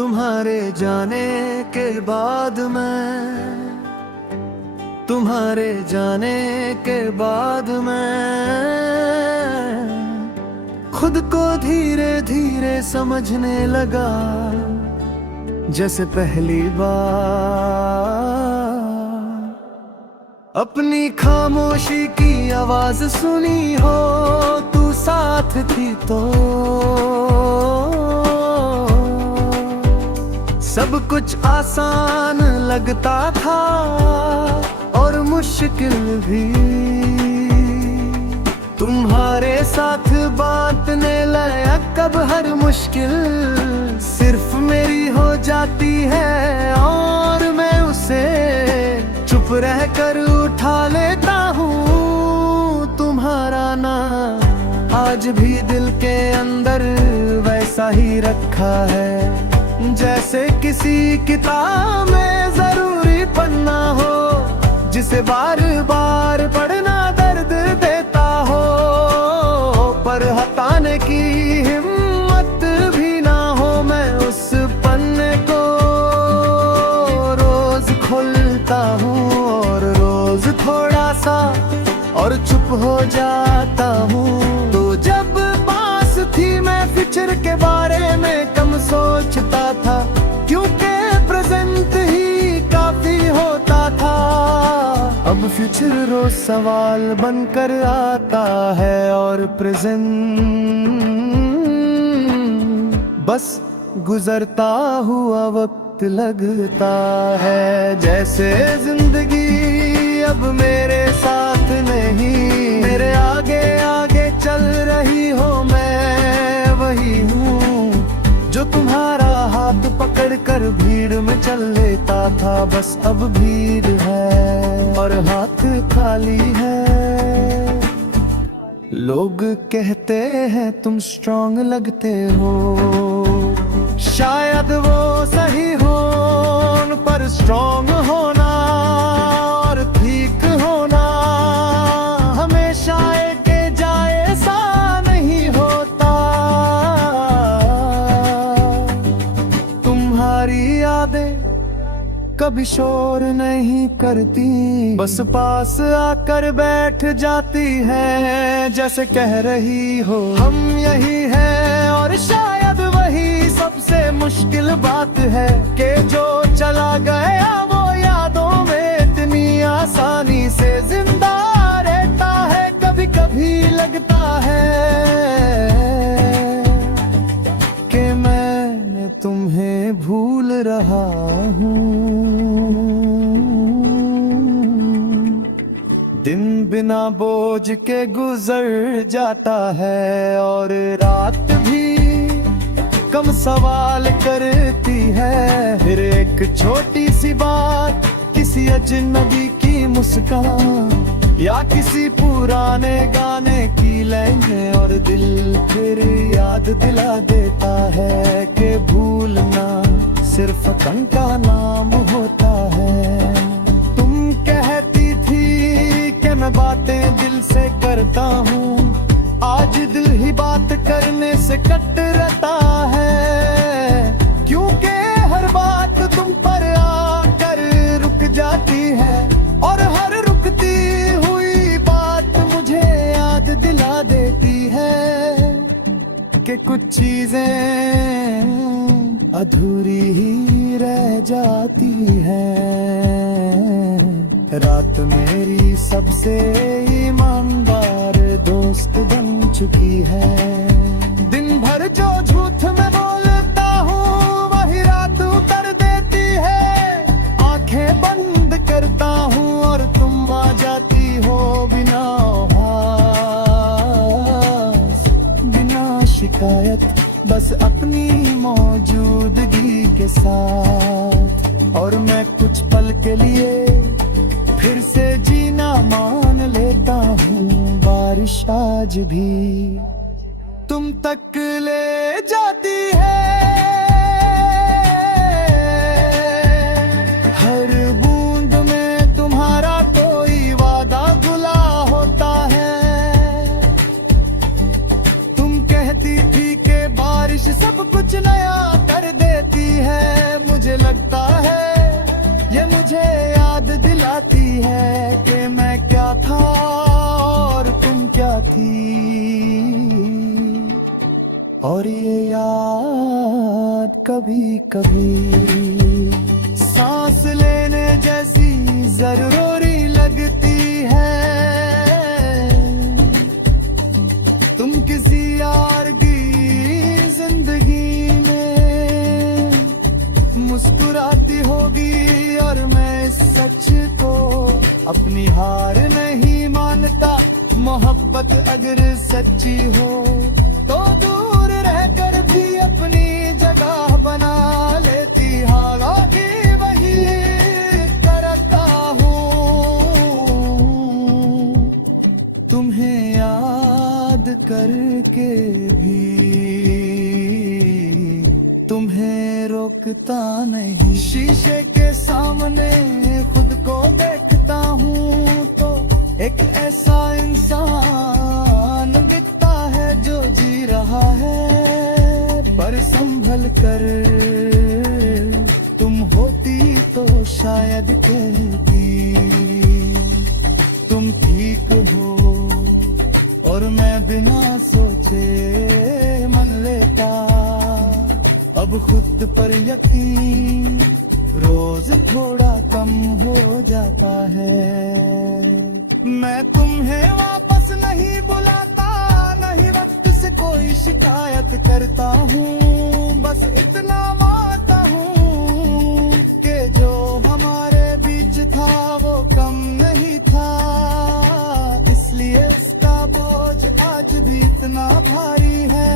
तुम्हारे जाने के बाद तुम्हारे जाने के बाद खुद को धीरे धीरे समझने लगा, जैसे पहली बार अपनी खामोशी की आवाज सुनी हो। तू साथ थी तो सब कुछ आसान लगता था और मुश्किल भी। तुम्हारे साथ बांटने लायक कब हर मुश्किल सिर्फ मेरी हो जाती है और मैं उसे चुप रह कर उठा लेता हूँ। तुम्हारा नाम आज भी दिल के अंदर वैसा ही रखा है, जैसे किसी किताब में जरूरी पन्ना हो, जिसे बार बार पढ़ना दर्द देता हो, पर हटाने की हिम्मत भी ना हो। मैं उस पन्ने को रोज खोलता हूँ और रोज थोड़ा सा और चुप हो जाता हूँ। तो जब पास थी मैं फ्यूचर के बारे में कम सोचता था, क्योंकि प्रेजेंट ही काफी होता था। अब फ्यूचर रोज सवाल बनकर आता है और प्रेजेंट बस गुजरता हुआ वक्त लगता है। जैसे जिंदगी अब मेरे साथ नहीं, मेरे आगे आगे चल रही हो। मैं वही हूँ जो तुम्हारा हाथ पकड़ कर भीड़ में चल लेता था, बस अब भीड़ है और हाथ खाली है। लोग कहते हैं तुम स्ट्रॉन्ग लगते हो, शायद वो सही हो, पर स्ट्रॉन्ग होना और ठीक होना हमेशा एक जैसा नहीं होता। तुम्हारी यादें कभी शोर नहीं करती, बस पास आकर बैठ जाती है, जैसे कह रही हो हम यही हैं। और शायद वही सबसे मुश्किल बात है कि जो चला गया वो यादों में इतनी आसानी से जिंदा रहता है। कभी कभी लगता है कि मैं तुम्हें भूल रहा हूँ। दिन बिना बोझ के गुजर जाता है और रात भी कम सवाल करती है। फिर एक छोटी सी बात, किसी अजनबी की मुस्कान या किसी पुराने गाने की लाइन और दिल फिर याद दिला देता है कि भूलना सिर्फ कण का नाम होता है। तुम कहती थी कि मैं बातें दिल से करता हूँ, आज दिल ही बात करने से कतराता है, क्योंकि हर बात तुम पर आकर रुक जाती है और हर रुकती हुई बात मुझे याद दिला देती है कि कुछ चीजें अधूरी ही रह जाती हैं। रात मेरी सबसे ईमानदार दोस्त बन चुकी है। दिन भर जो झूठ में बोलता हूँ वही रात उतर देती है। आंखें बंद करता हूँ और तुम आ जाती हो बिना आवाज़, बिना शिकायत, बस अपनी मौजूदगी के साथ। और मैं कुछ पल के लिए फिर से जीना मान लेता हूँ। बारिश आज भी तुम तक ले जाती है, हर बूंद में तुम्हारा कोई वादा गुला होता है। तुम कहती थी कि बारिश सब कुछ नया कर देती है, थी, और ये याद कभी कभी सांस लेने जैसी जरूरी लगती है। तुम किसी यार की जिंदगी में मुस्कुराती होगी, और मैं इस सच को अपनी हार नहीं मानता। मोहब्बत अगर सच्ची हो तो दूर रहकर भी अपनी जगह बना लेती। हालांकि वही करता हूँ, तुम्हें याद करके भी तुम्हें रोकता नहीं। शीशे के सामने खुद को देखता हूँ तो एक ऐसा इंसान दिखता है जो जी रहा है, पर संभल कर तुम होती तो शायद कहती तुम ठीक हो, और मैं बिना सोचे मन लेता अब खुद पर यकीन रोज थोड़ा कम हो जाता है। मैं तुम्हें वापस नहीं बुलाता, नहीं वक्त से कोई शिकायत करता हूँ, बस इतना मानता हूँ कि जो हमारे बीच था वो कम नहीं था, इसलिए इसका बोझ आज भी इतना भारी है।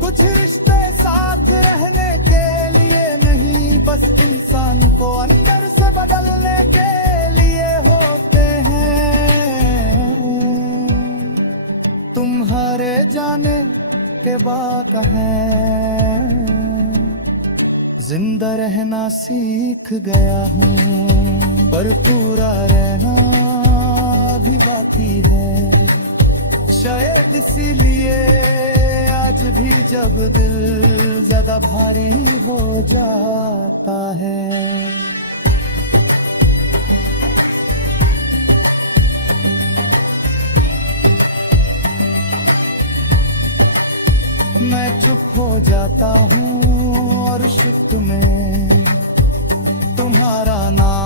कुछ रिश्ते साथ रहने के लिए नहीं, बस इंसान को अंदर से बदलने के लिए होते हैं। तुम्हारे जाने के बाद है जिंदा रहना सीख गया हूँ, पर पूरा रहना भी बाकी है। शायद इसीलिए आज भी जब दिल ज्यादा भारी हो जाता है, मैं चुप हो जाता हूँ और शुक्र में तुम्हारा नाम